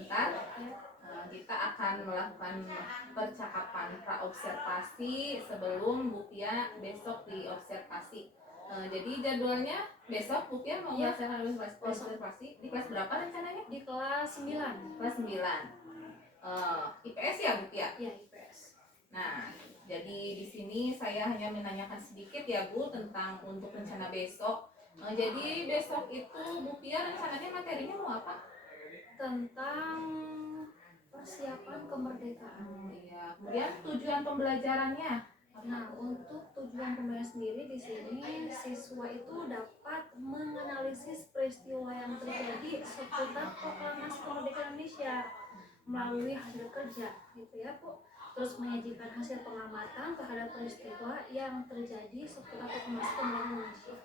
sebentar. Kita akan melakukan percakapan praobservasi sebelum Bu Pia besok diobservasi. Jadi jadwalnya besok Bu Pia mau melaksanakan observasi di kelas berapa rencananya? Di kelas 9. Kelas 9. IPS ya Bu Pia? Iya, IPS. Nah, jadi di sini saya hanya menanyakan sedikit ya Bu tentang untuk rencana besok. Jadi besok itu Bu Pia rencananya materinya mau apa? Tentang persiapan kemerdekaan. Iya. Kemudian tujuan pembelajarannya. Nah, untuk tujuan pembelajaran sendiri di sini siswa itu dapat menganalisis peristiwa yang terjadi seputar proklamasi kemerdekaan Indonesia melalui hasil kerja, gitu ya Bu. Terus menyajikan hasil pengamatan terhadap peristiwa yang terjadi seputar proklamasi kemerdekaan Indonesia.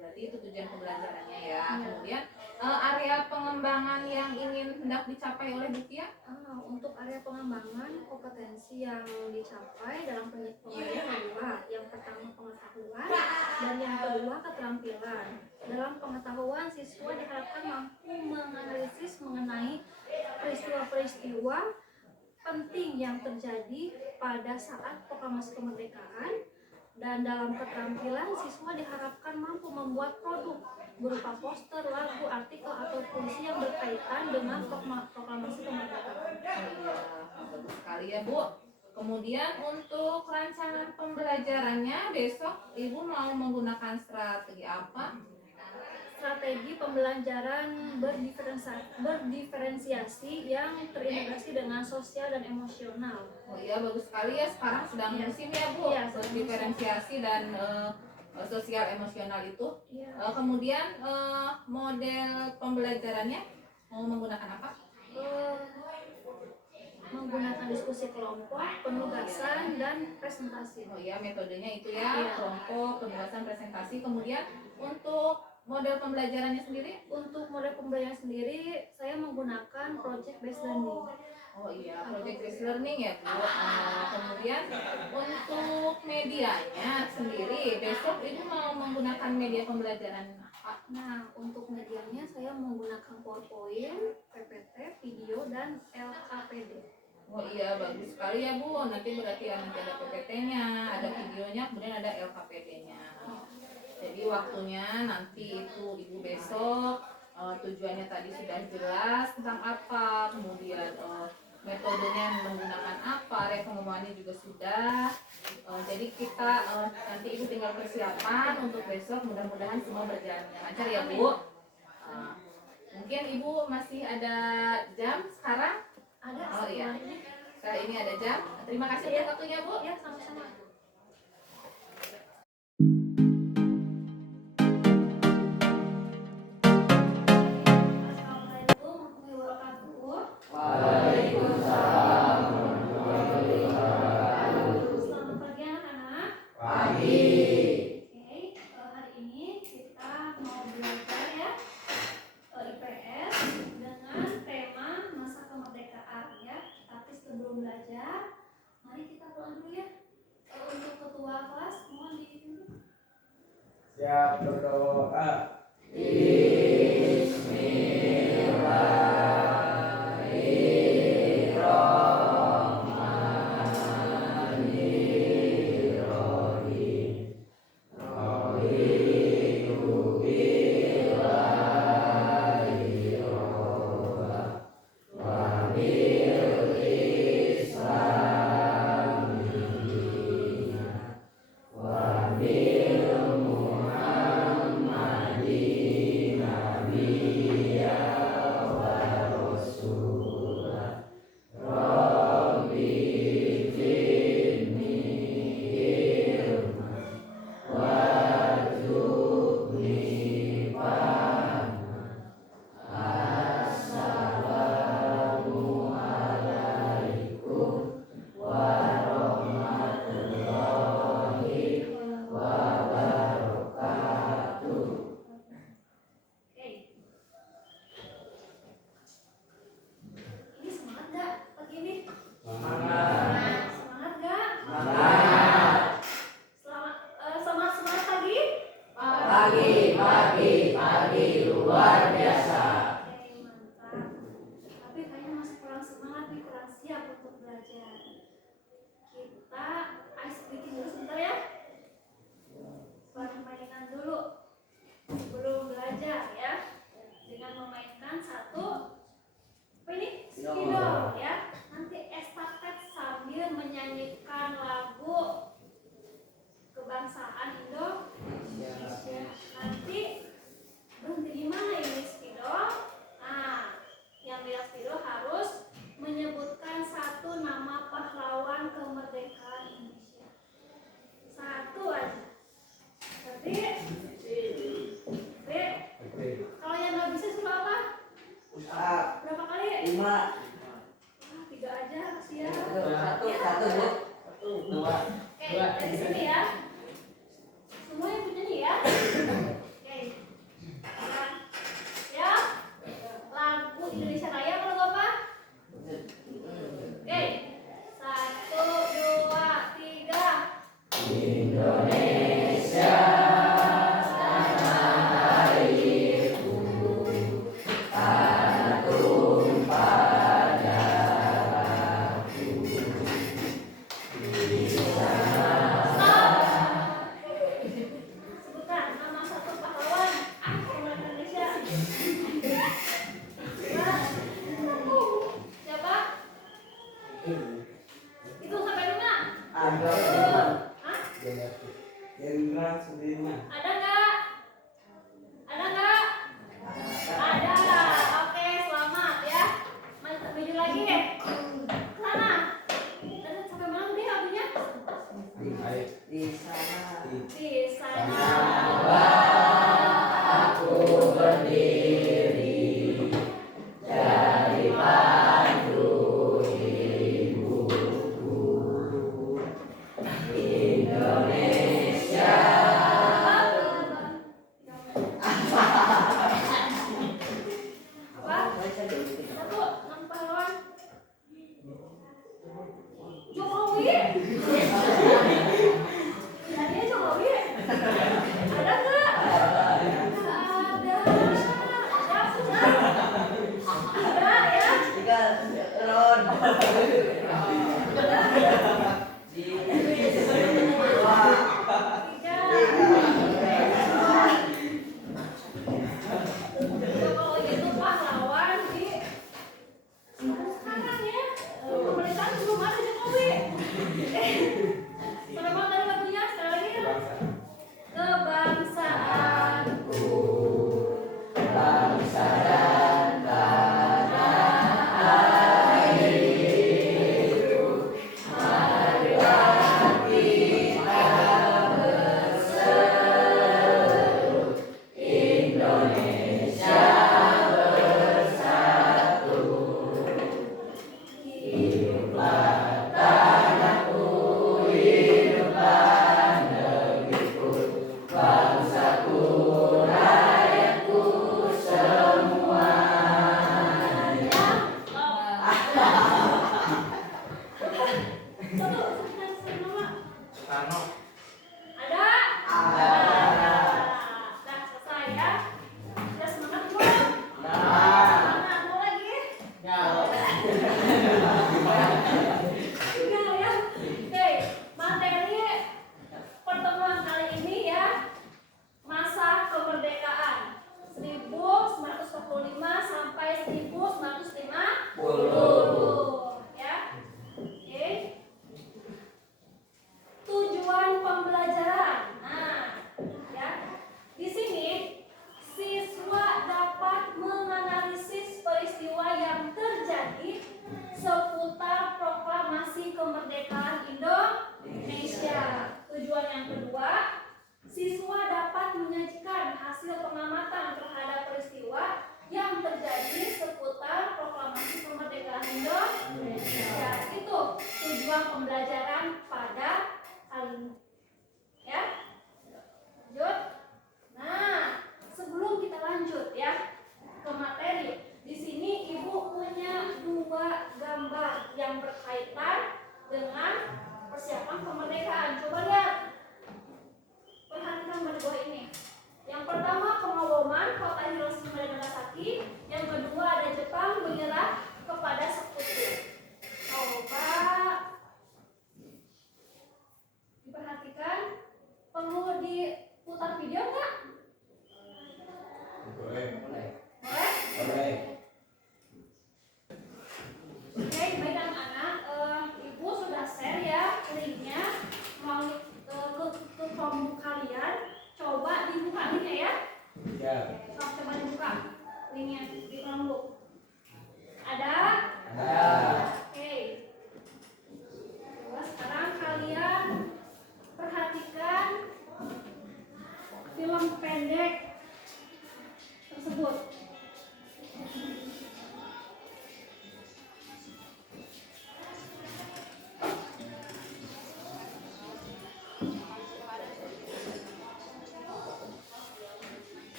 Berarti itu tujuan pembelajarannya ya. Kemudian area pengembangan yang ingin hendak dicapai oleh Bu Pia? Untuk area pengembangan kompetensi yang dicapai dalam penelitian kedua, yang pertama pengetahuan dan yang kedua keterampilan. Dalam pengetahuan, siswa diharapkan mampu menganalisis mengenai peristiwa-peristiwa penting yang terjadi pada saat proklamasi kemerdekaan. Dan dalam keterampilan, siswa diharapkan mampu membuat produk berupa poster, lagu, artikel, atau puisi yang berkaitan dengan proklamasi kemerdekaan. Iya, bagus sekali ya Bu. Kemudian untuk rancangan pembelajarannya besok Ibu mau menggunakan strategi apa? Strategi pembelajaran berdiferensiasi yang terintegrasi dengan sosial dan emosional. Oh iya, bagus sekali ya, sekarang sedang musim ya Bu, diferensiasi dan sosial emosional itu. Kemudian model pembelajarannya mau menggunakan apa? Menggunakan diskusi kelompok, penugasan, dan presentasi. Oh iya, metodenya itu ya, kelompok, penugasan, presentasi. Kemudian untuk model pembelajarannya sendiri? Untuk model pembelajaran sendiri, saya menggunakan project based learning. Oh iya, project based learning ya Bu. Kemudian untuk medianya sendiri, besok Ibu mau menggunakan media pembelajaran apa? Nah, untuk medianya saya menggunakan PowerPoint, PPT, video, dan LKPD. Oh iya, bagus sekali ya Bu. Nanti berarti ya nanti ada PPT-nya, ada videonya, kemudian ada LKPD-nya. Jadi waktunya nanti itu Ibu besok tujuannya tadi sudah jelas tentang apa, kemudian metodenya menggunakan apa, area pengembangannya juga sudah. Jadi kita nanti Ibu tinggal persiapan untuk besok, mudah-mudahan semua berjalan dengan lancar ya Bu. Mungkin Ibu masih ada jam sekarang? Ada. Oh iya, sekarang ini ada jam. Terima kasih atas waktunya Bu. Ya, sama-sama. Waalaikumsalam. Selamat pagi anak-anak. Pagi. Oke, hari ini kita mau belajar ya IPS dengan tema masa kemerdekaan ya. Tapi sebelum belajar, mari kita doa dulu ya. kita ice breaking dulu sebentar ya. Permainan dulu sebelum belajar ya, dengan memainkan satu apa ini spidol ya. Nanti estafet sambil menyanyikan lagu kebangsaan Indonesia. Nanti berhenti di mana ini spidol? Nah, yang lihat spidol harus menyebutkan satu nama pahlawan kemerdekaan Indonesia. Satu aja. Jadi, B. Kalau yang nggak bisa suruh apa? Berapa kali? 5. Ah, 3 aja, siap. Satu, dua. Oke, dari sini ya. Semua yang punya nih ya. Oke. Ya. Lagu Indonesia Raya kalau apa? Oke. 1, 2, 3. Indonesia tanah airku, tanah tumpah darahku. Di sana Sebutkan nama satu pahlawan kemerdekaan Indonesia. Siapa? Itu sampai mana? ada Hah? Jenderal Sudirman. Ada nggak? Ada nggak? Ada. Oke, selamat ya. Maju lagi ya. Ke sana. Tadi sampai mana nih lagunya? Di sana. Di sana. Aku berdiri dari pandu ibuku. Indonesia. Apa? Satu, nama pahlawan. Jokowi. Jadi Jokowi. Ada nggak? Ada. Ada ya. Tiga Ron. Jokowi itu pahlawan di sekarang ya. Pemerintahan belum ada Jokowi. Sampai mana tadi lagunya? Sekali lagi ya. Kebangsaanku. Bangsa dan tanah airku, marilah kita berseru, Indonesia bersatu. Hiduplah tanahku, hiduplah negeriku, bangsaku, rakyatku semuanya. Satu, sebutkan nama. Soekarno. Ada? Ada. Nah, selesai ya. Sudah semangat belum? Nah. Semangat, mau lagi? Ya. Enggak ya. Oke, materi pertemuan kali ini ya, masa kemerdekaan 1945 sampai 1950 ya. Oke. Tujuan pembelajaran. Nah, ya. Di sini siswa dapat menganalisis peristiwa yang terjadi seputar proklamasi kemerdekaan Indonesia. Tujuan yang kedua, siswa dapat menyajikan hasil pengamatan terhadap peristiwa yang terjadi seputar proklamasi kemerdekaan Indonesia. Itu tujuan pembelajaran pada kali ini. Ya. Lanjut. Nah, sebelum kita lanjut ya ke materi, di sini Ibu punya 2 gambar yang berkaitan dengan persiapan kemerdekaan. Coba lihat. Perhatikan pada bawah ini. Yang pertama pengumuman kota Hiroshima dan Nagasaki. Yang kedua ada Jepang menyerah kepada Sekutu. Coba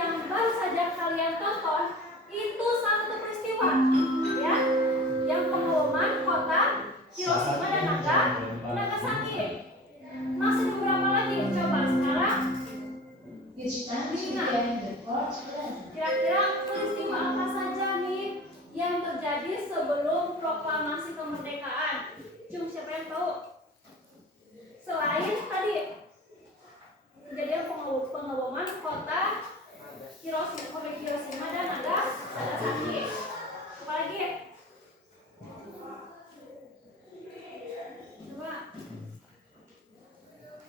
yang baru saja kalian tonton itu satu peristiwa, ya, yang pengeboman kota Hiroshima dan Nagasaki. Masih beberapa lagi, coba sekarang kira-kira peristiwa apa saja nih yang terjadi sebelum proklamasi kemerdekaan? Siapa yang tahu? Selain tadi kejadian pengeboman kota Hiroshima dan Nagasaki, apa lagi? Coba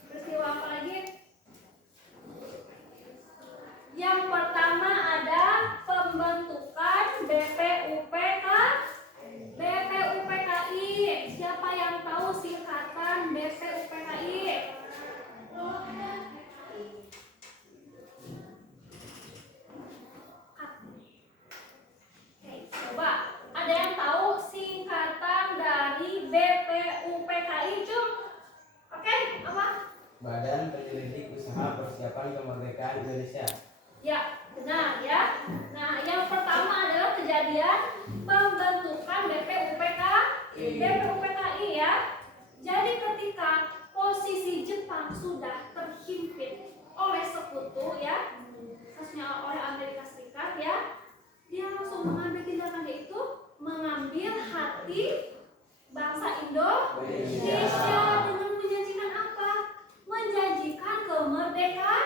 peristiwa apa lagi? Yang pertama ada pembentukan BPUPKI. Siapa yang tahu singkatan BPUPKI? Coba, ada yang tahu singkatan dari BPUPKI, Cum? Oke, apa? Badan Penyelidik Usaha Persiapan Kemerdekaan Indonesia. Ya, benar ya. Nah, yang pertama adalah kejadian pembentukan BPUPKI ya. Jadi ketika posisi Jepang sudah terhimpit oleh sekutu ya, khususnya oleh Amerika Serikat ya, dia langsung mengambil tindakan, yaitu mengambil hati bangsa Indonesia dengan menjanjikan apa? Menjanjikan kemerdekaan.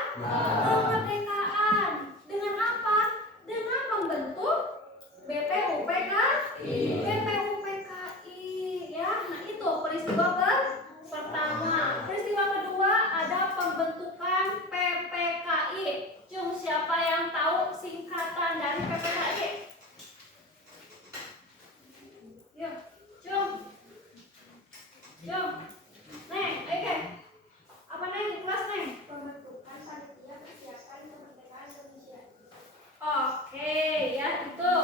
Dengan apa? Dengan membentuk BPUPKI ya. Nah, itu peristiwa pertama. Peristiwa kedua ada pembentukan PPKI. Cung, siapa yang tahu singkatan dari PPKI? Ya, Cung. Neng, oke. Apa Neng di kelas Neng? Pembentukan Panitia Persiapan Kemerdekaan Indonesia. Oke, ya itu.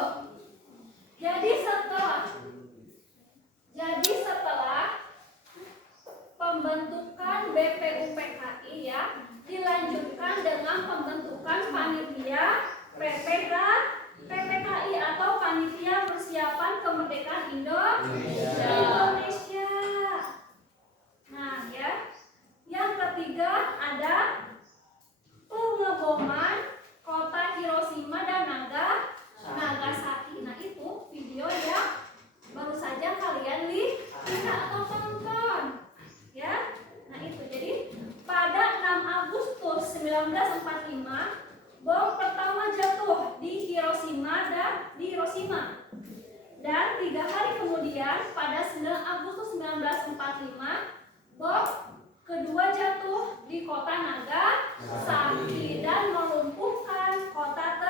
Jadi setelah pembentukan BPUPKI ya, dilanjutkan dengan pembentukan panitia PPKI atau Panitia Persiapan Kemerdekaan Indonesia. Nah, ya. Yang ketiga ada pengeboman kota Hiroshima dan Nagasaki. Nah, itu video yang baru saja kalian lihat atau tonton. Ya. Nah, itu. Jadi pada 6 Agustus 1945 bom pertama jatuh di Hiroshima. Dan 3 hari kemudian pada 9 Agustus 1945 bom kedua jatuh di kota Nagasaki dan melumpuhkan kota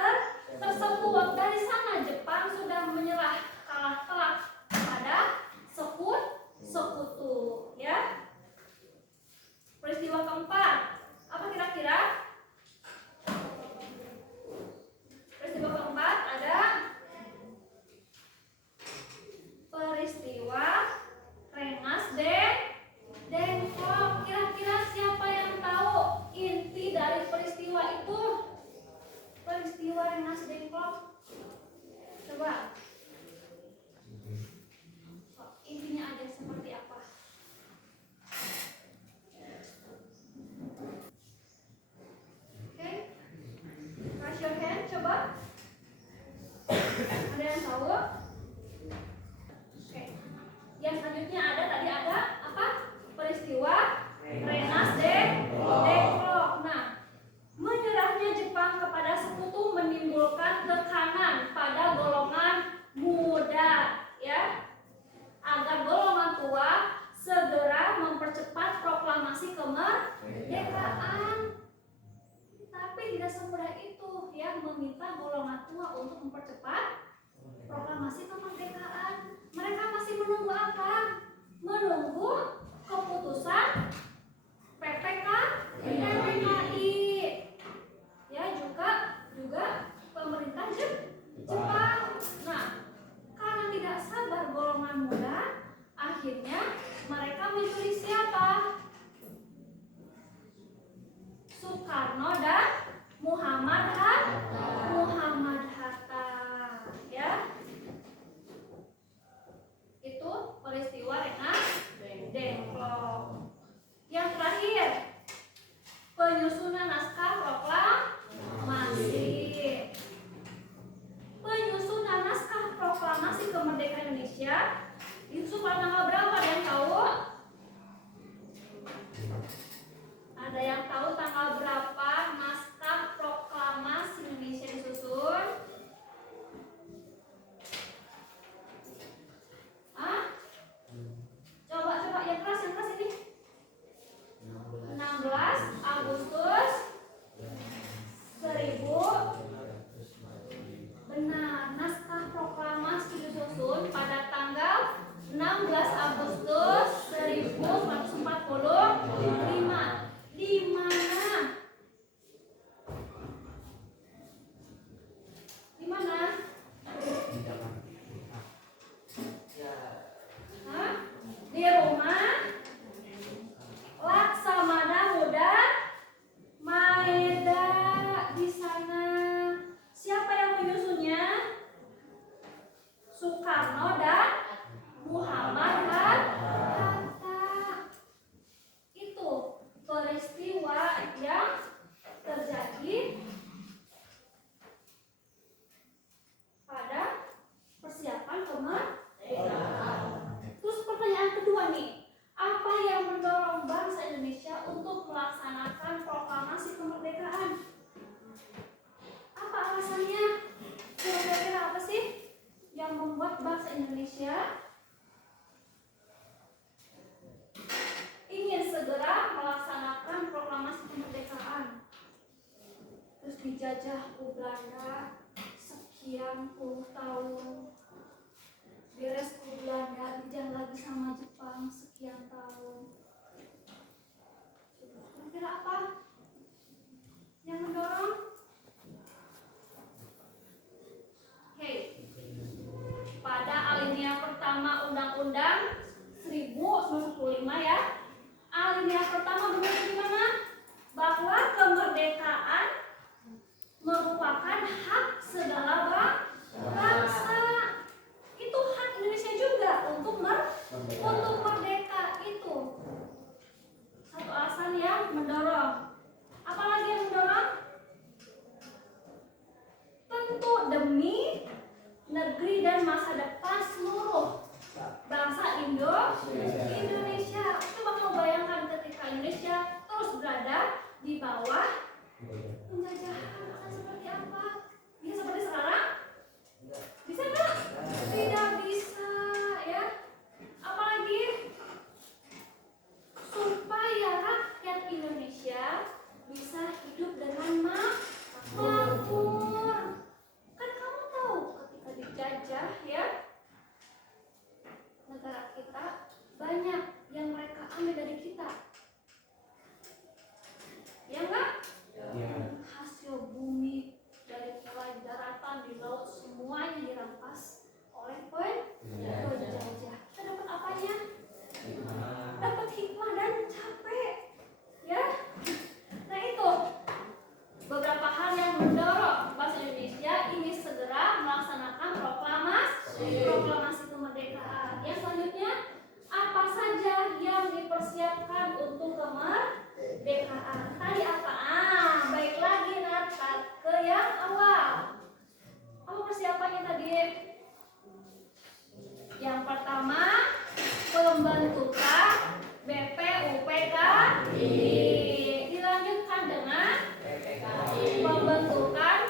tersebut. Dari sana Jepang sudah menyerah, kalah telak pada sekutu ya. Peristiwa keempat apa kira-kira? Peristiwa keempat ada peristiwa Rengas Dengklok. Kira-kira siapa yang tahu inti dari peristiwa Yang terakhir, penyusunan naskah proklamasi. Penyusunan naskah proklamasi kemerdekaan Indonesia disusun pada tanggal berapa? Ada yang tahu? Ada yang tahu tanggal berapa naskah proklamasi Indonesia disusun? Hah? Coba yang keras ini. 16 Agustus 1000. Benar, naskah proklamasi disusun pada tanggal 16 Agustus 1945. Di mana? Di mana? Hah? Di rumah Laksamana Muda Maeda. Di sana. Siapa yang menyusunnya? Soekarno dan Muhammad Hatta. Itu peristiwa yang terjadi pada persiapan kemerdekaan. Terus pertanyaan kedua nih, apa yang mendorong bangsa Indonesia untuk melaksanakan proklamasi kemerdekaan? Apa alasannya? Kira-kira apa sih yang membuat bangsa Indonesia ingin segera melaksanakan proklamasi kemerdekaan? Terus dijajah ke Belanda sekian puluh tahun, beres ke Belanda, dijajah lagi sama Jepang sekian tahun. Kira-kira apa yang mendorong? Pada alinea pertama Undang-Undang 1945 ya. Alinea pertama benar gimana? Bahwa kemerdekaan merupakan hak segala bangsa. Itu hak Indonesia juga untuk merdeka itu. Satu alasan yang mendorong. Apalagi yang mendorong? Tentu demi negeri dan masa depan seluruh bangsa Indonesia. Coba kamu bayangkan ketika Indonesia terus berada di bawah penjajahan, akan seperti apa? Bisa seperti sekarang? Bisa nggak? Tidak bisa ya. Apalagi supaya rakyat Indonesia bisa hidup dengan makmur. Kan kamu tahu ketika dijajah ya, negara kita banyak yang mereka ambil dari kita. Ya enggak? Ya. Hasil bumi dari mulai daratan di laut semuanya dirampas oleh penjajah. Kita dapat apanya? Dapat hikmah dan capek. Ya. Nah itu beberapa hal yang mendorong bangsa Indonesia ini segera melaksanakan proklamasi kemerdekaan. Yang selanjutnya, apa saja yang dipersiapkan untuk kemerdekaan? Tadi apa? Baik lagi Natal ke yang awal. Apa persiapannya tadi? Yang pertama, pembentukan BPUPKI. Dilanjutkan dengan pembentukan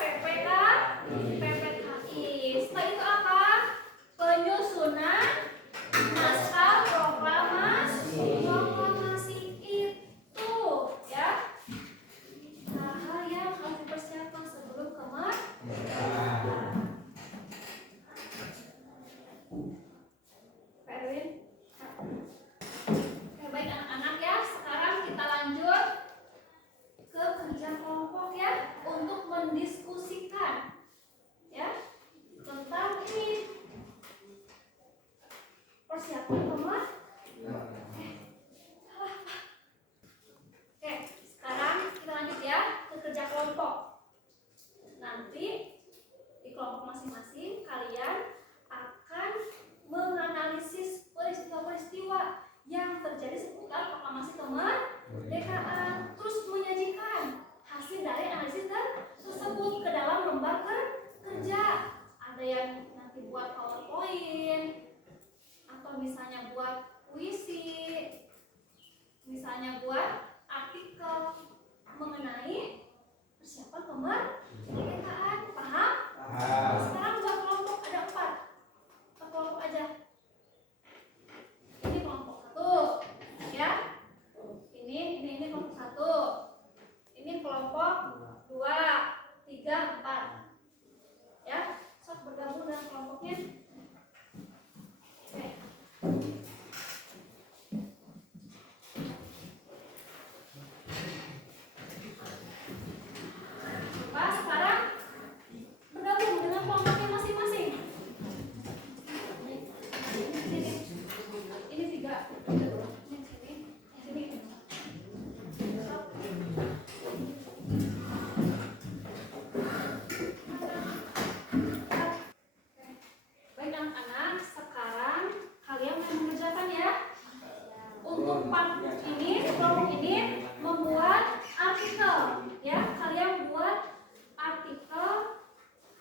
kelompok ini membuat artikel, ya. Kalian buat artikel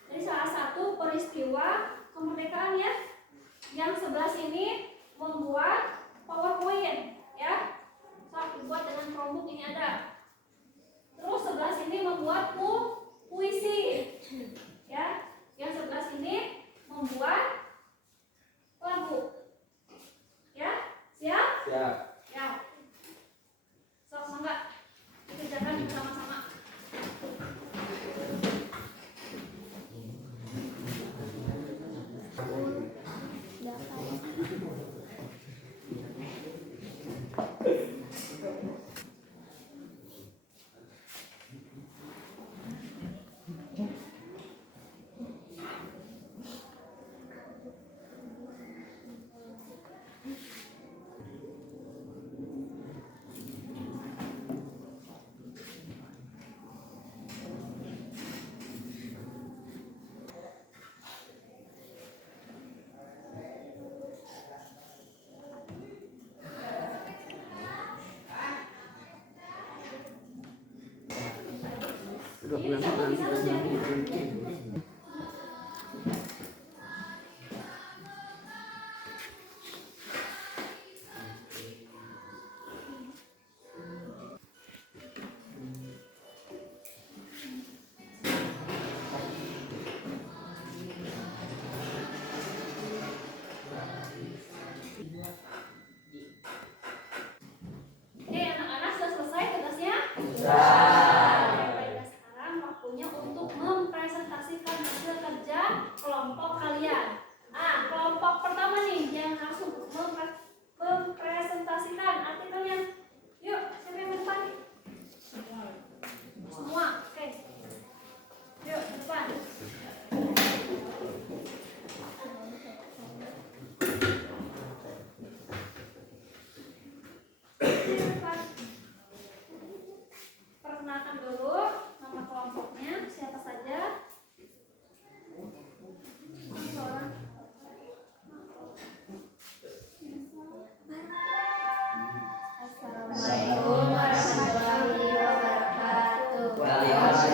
dari salah satu peristiwa kemerdekaan, ya. Yang sebelah sini membuat PowerPoint, ya. So, dibuat dengan Chromebook ini ada. Terus sebelah sini membuat puisi, ya. Yang sebelah sini membuat lagu, ya. Siap? Siap. Siap. Sok, mangga dikerjakan bersama-sama. Ini satu bisa terjadi. Oke, anak-anak sudah selesai tugasnya? Baiklah, sekarang waktunya untuk mempresentasikan hasil kerja kelompok kalian. Kelompok pertama nih yang langsung mempresentasikan artikelnya. Yuk, siapa yang depan? Semua, oke. Yuk, depan. Perkenalkan dulu nama kelompoknya, siapa saja. Assalamualaikum warahmatullahi wabarakatuh. Perkenalkan,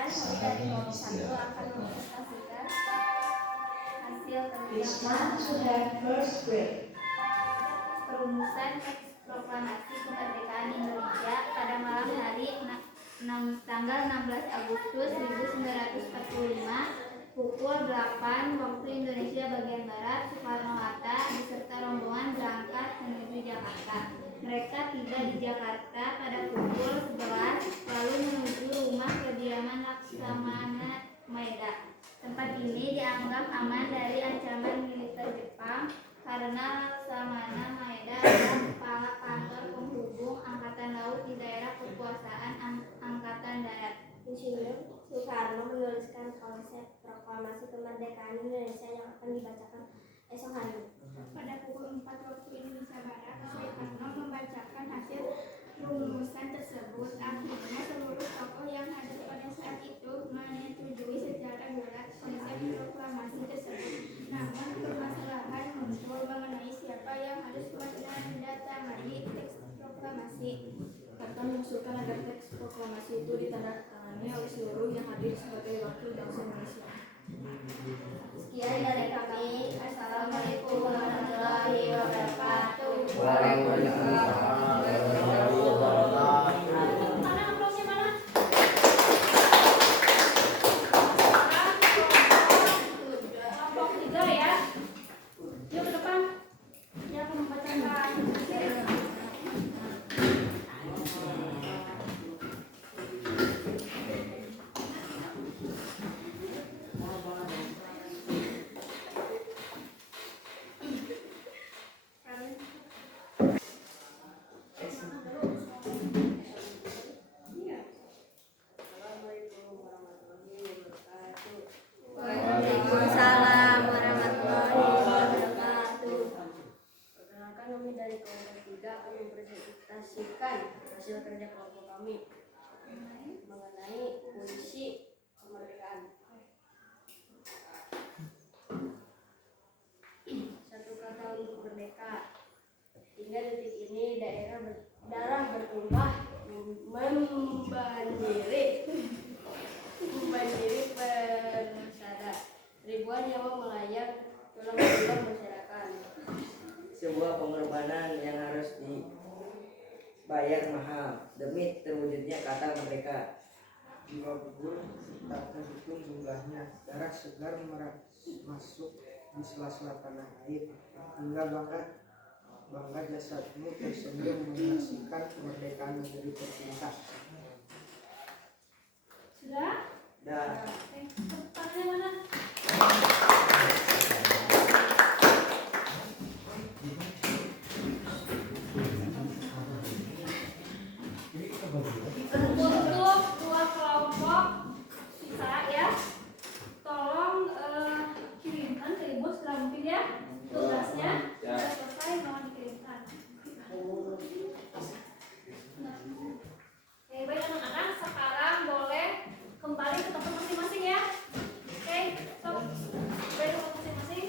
kami dari kelompok 1 akan mempresentasikan hasil kerja perumusan teks proklamasi kemerdekaan Indonesia pada malam hari tanggal 16 Agustus 1945 pukul 8 waktu Indonesia bagian Barat. Soekarno-Hatta beserta rombongan berangkat menuju Jakarta. Mereka tiba di Jakarta pada pukul 11 lalu menuju rumah kediaman Laksamana Maeda. Tempat ini dianggap aman dari ancaman militer Jepang karena Laksamana Maeda adalah kepala kantor penghubung Angkatan Laut di daerah kekuasaan Angkatan Darat. Insinyur Soekarno menuliskan konsep proklamasi kemerdekaan Indonesia yang akan dibacakan esok hari. Pada pukul 4 waktu Indonesia Barat, Soekarno membacakan hasil rumusan tersebut. Akhirnya seluruh tokoh yang hadir pada saat itu menyetujui secara bulat konsep proklamasi tersebut. Namun permasalahan muncul mengenai siapa yang harus menandatangani teks proklamasi. Hatta mengusulkan agar teks proklamasi itu ditandatangani oleh seluruh yang hadir sebagai wakil bangsa Indonesia. Sekian dari kami. Assalamualaikum warahmatullahi wabarakatuh. Mana amplopnya mana? Kelompok 3 ya. Yuk ke depan. Yang membacakan. Waalaikumsalam warahmatullahi wabarakatuh. Perkenalkan, kami dari kelompok 3 akan mempresentasikan hasil kerja kelompok kami mengenai puisi kemerdekaan. merdeka. Hingga detik ini daerah bertumpah membanjiri persada. Ribuan nyawa melayang, tulang-tulang berserakan. Sebuah pengorbanan yang harus dibayar mahal demi terwujudnya kata merdeka. Jiwa gugur tak terhitung jumlahnya, darah segar masuk di sela-sela tanah air, hingga bangga jasadmu tersenyum menyaksikan kemerdekaan negeri tercinta. Sudah? Dan Tangannya mana? Untuk dua kelompok sisa ya, tolong kirimkan ke ibu setelah mungkin ya tugasnya. Sudah selesai, mohon dikirimkan. Oke, baik anak-anak, sekarang boleh kembali ke tempat masing-masing ya. Oke, so balik ke tempat masing-masing.